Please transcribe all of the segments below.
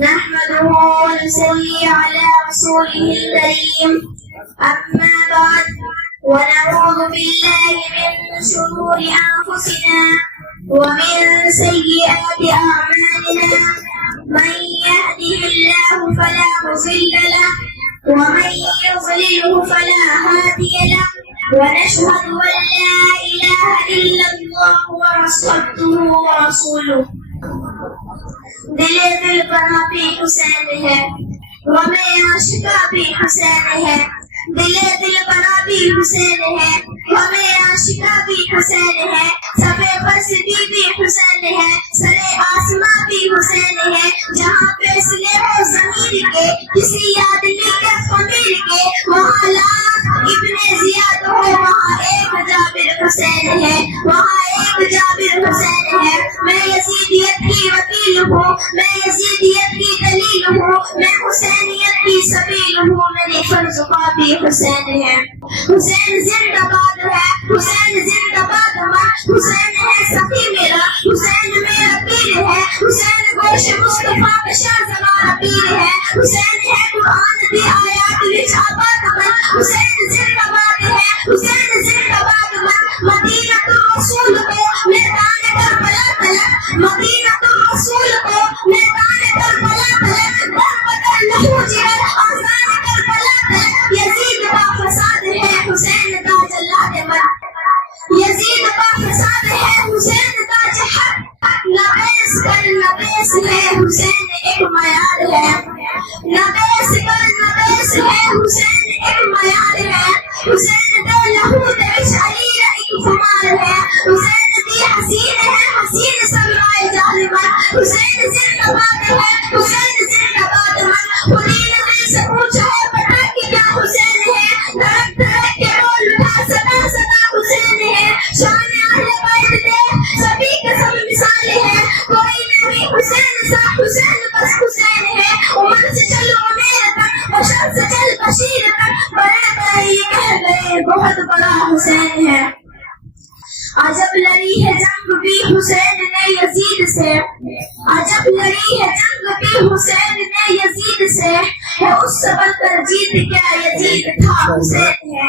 نحمده ونصلي على رسوله الكريم أما بعد ونعوذ بالله من شرور أنفسنا ومن سيئات أعمالنا من يهده الله فلا مضل له ومن يضلله فلا هادي له ونشهد أن لا إله إلا الله وصدقه ورسوله دل پر بھی حسین ہے غمِ عاشقہ بھی حسین ہے دل پر بھی حسین ہے غمِ عاشقہ بھی حسین ہے سبے برسدی بھی حسین ہے سرے آسماں بھی حسین ہے جہاں فیصلے ہو ضمیر کے کسی آدمی کے خمیر کے وہاں لاکھ ابن زیاد ہو وہاں ایک جابر حسین ہے وہاں ایک جابر حسین ہے میں یزیدیت کی وکیل ہوں میں یزیدیت کی دلیل ہوں میں حسینیت کی سبیل ہوں میری فرض بھی حسین ہے حسین زندہ باد ہے حسین زندہ باد حسین ہے سخی میرا حسین میرا پیر ہے حسین گوش مصطفیٰ کا شاہ زمانہ پیر ہے حسین ہے قرآن دی آیات وچ آباد حسین زندہ باد ہے حسین زندہ باد مدینہ الرسول کو میدان کربلا تلک مدینہ الرسول کو میدان کربلا تلک در بدر لہو جگر آزان کربلا تلک یزید کا فساد ہے حسین کا جلاد مر یزید کا فساد ہے حسین کا جہر نبیس کر نبیس ہے حسین ایک معیار ہے نبیس کر نبیس ہے حسین ایک معیار ہے حسین دے لہو دے علی ایک خمار ہے حسین دی حسین ہے حسین سمائے ظالمہ حسین زندہ باد ہے حسین زندہ باد ہے خودی نبی سے پوچھا ہے پتا کہ کیا حسین ہے درک درک کے بول اٹھا صدا صدا حسین ہے شان اہل بیت دے سبھی کے سب مثال ہے کوئی نہیں حسین سا حسین بس حسین ہے عمر سے چلو امیر تک بشر سے چل بشیر تک بڑے بڑے یہ کہہ گئے بہت بڑا حسین ہے عجب لڑی ہے جنگ بھی حسین نے یزید سے عجب لڑی ہے جنگ بھی حسین نے یزید سے ہے اس سے بڑھ کر جیت کیا یزید تھا حسین ہے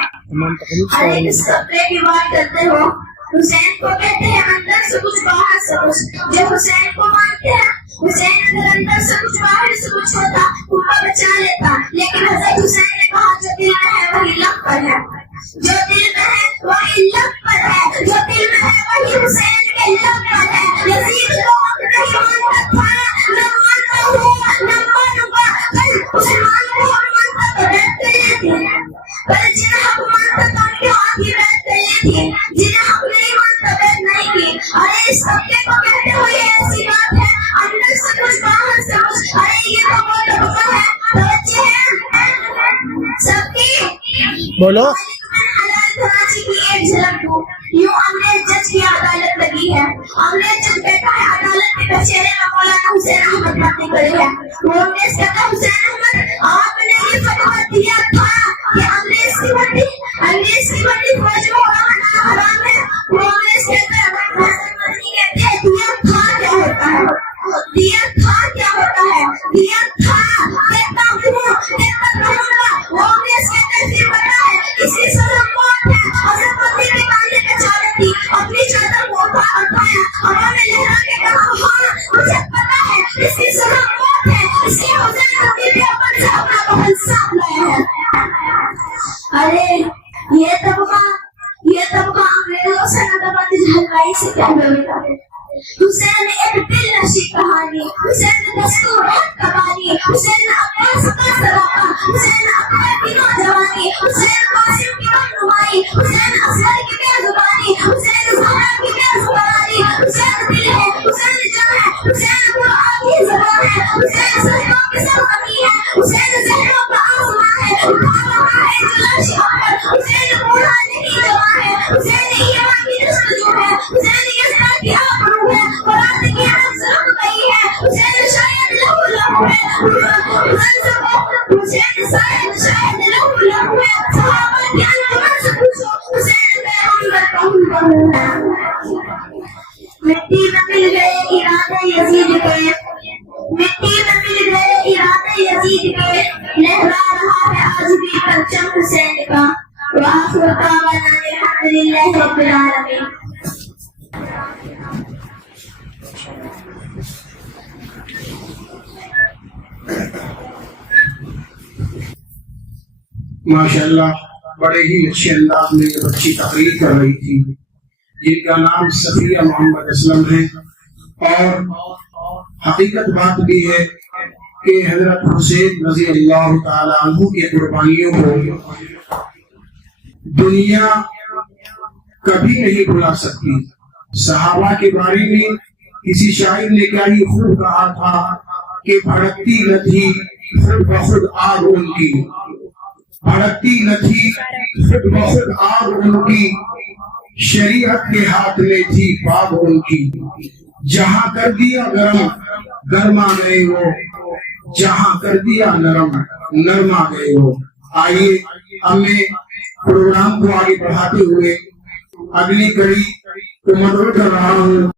ارے کس کپڑے کی بات کرتے ہو حسین کو کہتے ہیں اندر سے کچھ باہر سے کچھ جو حسین کو مانتے ہیں حسین اگر اندر سے کچھ باہر سے کچھ ہوتا کنبہ بچا لیتا لیکن حضرت حسین نے کہا جو دل میں ہے وہی لب پر ہے جو دل میں ہے وہی لب پر ہے جو دل میں ہے وہی حسین کے لب پر ہے یزید لوگ نہیں مانتا تھا نہ مانتا ہوں نہ مانوں گا کل مسلمان کو مانتا تو بیٹھ گئے تھے پر جنہیں حق مانتا تو ان کے ہاتھ ہی بیٹھ گئے تھے جنہیں حق نہیں مانتا بیٹھ نہیں کی ارے اس طبقے کو کہتے ہوئے ایسی بات ہے اندر سے کچھ باہر سے کچھ ارے یہ تو وہ طبقہ ہے توجہ ہے سب کی بولو حلال کراچی کی ایک جھلک دوں یوں انگریز جج کی عدالت لگی ہے انگریز جج بیٹھا ہے عدالت کے کچہرے میں مولانا حسین احمد باتیں کری ہے وہ انگریز کہتا حسین احمد آپ نے یہ فتویٰ دیا تھا کہ انگریز کی بڑی فوج میں اڑانا حرام ہے وہ انگریز کہتا ہے حسن مدنی کہتے ہیں دیا تھا کیا ہوتا ہے دیا تھا کیا ہوتا ہے دیا تھا دیتا ہوں دیتا رہوں گا وہ انگریز کہتے ہیں پھر بتا ہے اسی سزا موت ہے حسن مدنی کے کانے کے چادر تھی اپنی چادر کو اٹھایا ہوا میں لہرا کے کہا ہاں مجھے پتا ہے اس کی سزا موت ہے اس لیے حسین مدنی بھی اپن سے اپنا بہن ساتھ لایا ہے ارے یہ طبقہ انگریزوں سے نہ دباتی حلوائی سے کیا ہوتا ہے حسین حسین ایک دل نشی کہانی، حسین دستور حق کبانی، حسین عباس کا سراپا، حسین اکبر کی نوجوانی، حسین قاسم کی رہنمائی، حسین اصغر کی بے زبانی، حسین زہرا کی بے زبانی، حسین دل ہے، حسین جان ہے، حسین قرآن کی زبان ہے، حسین صحیحوں کی سرزمین ہے، حسین زہروں کا آسمان ہے، اٹھا رہا ہے جلاش اکبر، حسین بوڑھا نہیں جوان ہے، حسین ایمان کی جستجو ہے، حسین یسرا کی آبرو ہے، قرآن کی رمز رک گئی ہے، حسین شاید لہو لہو ہے، حسین شاید لہو لہو ہے، صحابہ کے انجمن سے پوچھو حسین پیغمبر کون بہو ہے۔ مٹی میں مل گئے ارادے یزید کے، مٹی میں مل گئے ارادے یزید کے، لہرا رہا ہے آج بھی پرچم حسین کا، وآخر دعوانا الحمدللہ رب العالمین۔ ماشاءاللہ بڑے ہی اچھے انداز میں یہ بچی تقریر کر رہی تھی، جن کا نام صفیہ محمد اسلم ہے، اور حقیقت بات بھی ہے کہ حضرت حسین رضی اللہ تعالی عنہ کے قربانیوں کو دنیا کبھی نہیں بھلا سکتی۔ صحابہ کے بارے میں کسی شاعر نے کیا ہی خوب کہا تھا کہ بھڑکتی نہ تھی خود بخود آگ ان کی، بھڑکتی نہ تھی خود بخود آگ ان کی، شریعت کے ہاتھ میں تھی باغ ان کی، جہاں کر دیا گرم گرما گئے وہ، جہاں کر دیا نرم نرما گئے وہ۔ آئیے اب میں پروگرام کو آگے بڑھاتے ہوئے اگلی کڑی کو منظور کر رہا ہوں۔